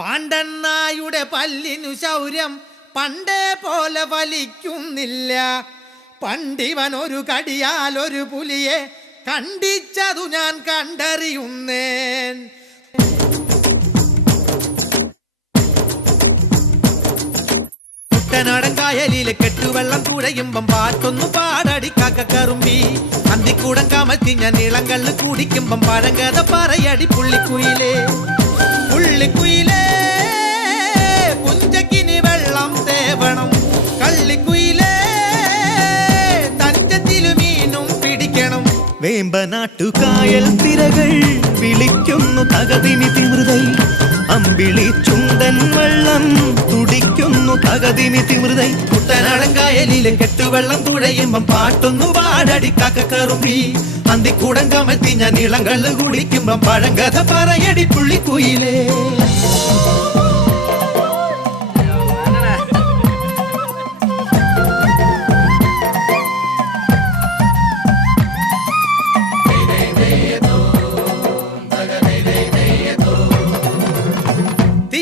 പാണ്ടണ്ണായുടെ പല്ലിനു ശൗര്യം പണ്ടേ പോലെ ഒരു കടിയാൽ ഒരു പുലിയെ കണ്ടിച്ചതു ഞാൻ കണ്ടറിയുന്നേൻ. കുട്ടനാടൻ കായലിലെ കെട്ടുവെള്ളം തുഴയുമ്പം പാട്ടൊന്നു പാടടി കാക്കക്കറുമ്പി അന്തിക്കൂടം കമത്തി ഞാൻ ഇളങ്കൾ കുടിക്കുമ്പം പഴങ്കഥ പറയടി പുള്ളിക്കുയിലേ. വേമ്പനാട്ടുകായൽ തിരകൾ വിളിക്കുന്നു തകതിനി തിമൃതൈ അമ്പിളി ചുണ്ടൻ വെള്ളം തുടിക്കുന്നു തകതിനി തിമൃതൈ കുട്ടനാടൻ കായലിലെ കെട്ടുവെള്ളം തുഴയുമ്പം പാട്ടൊന്നു പാടടി കാക്കക്കറുമ്പി. അന്തിക്കൂടം കമത്തി ഞാൻ ഇളങ്ങൾ കുടിക്കുമ്പം പഴങ്കഥ പറയടി പുള്ളിക്കുയിലേ.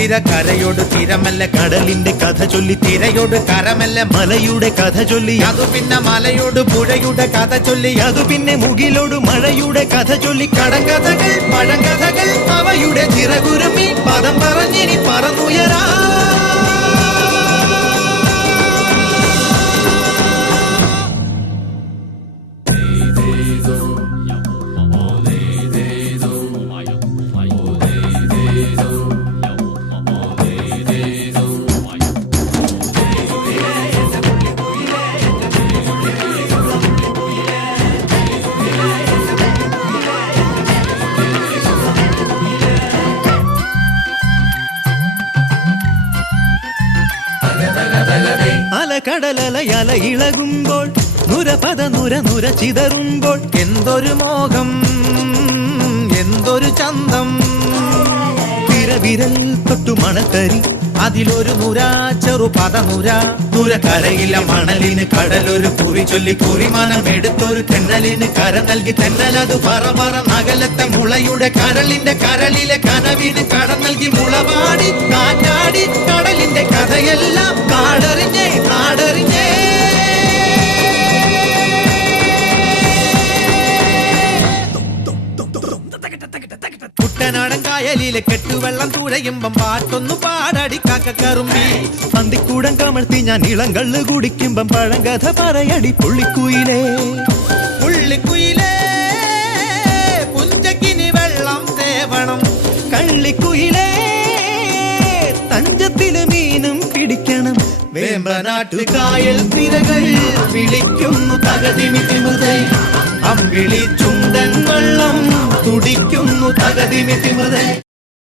തിര കരയോട് തിരമല്ല കടലിന്റെ കഥ ചൊല്ലി തിരയോട് കരമല്ല മലയുടെ കഥ ചൊല്ലി. അതു പിന്നെ മലയോട് പുഴയുടെ കഥ ചൊല്ലി അതു പിന്നെ മുകിലോട് മഴയുടെ കഥ ചൊല്ലി. കടങ്കഥകൾ പഴങ്കഥകൾ അവയുടെ ചിറകുരുമി പദം പറഞ്ഞിനി പറന്നുയരാ. കടലലയല ഇളകുമ്പോൾ നുരപദ നുര നുര ചിതറുമ്പോൾ എന്തൊരു മോഹം എന്തൊരു ചന്തം. തിരവിരൽ തൊട്ടു മണത്തരി അതിലൊരു നുര ചെറു പദനുര നുര കരയില്ല മണലിന് കടലൊരു കുറി ചൊല്ലി കുറിമാനം എടുത്തൊരു തെന്നലിന് കര നൽകി തെന്നലത് പറ പറ നഗലത്തെ മുളയുടെ കരളിന്റെ കരളിലെ കനവിന് കട നൽകി മുളപാടി കാറ്റാടി കടലിന്റെ കഥയെല്ലാം കുട്ടനാടൻ കായലിലെ കെട്ടുവെള്ളം തുഴയുമ്പം പാട്ടൊന്നു പാടടി കാക്കക്കറുമ്പി പന്തിക്കൂടം കമഴ്ത്തി ഞാൻ ഇളം കള്ള് കുടിക്കുമ്പം കഥ പറയടി പുള്ളിക്കുയിലേ. പുള്ളിക്കുയിലേ പുഞ്ചക്കിനി വെള്ളം തേവണം. കള്ളിക്കുയിലേ തഞ്ചത്തിൽ മീനും പിടിക്കണം. വേമ്പനാട്ടു കായൽ തിരകൾ വിളിക്കുന്നു തകതിമി തിമൃതൈ അമ്പിളി ചുണ്ടൻ വെള്ളം തുടിക്കുന്നു തകതിമി തിമൃതൈ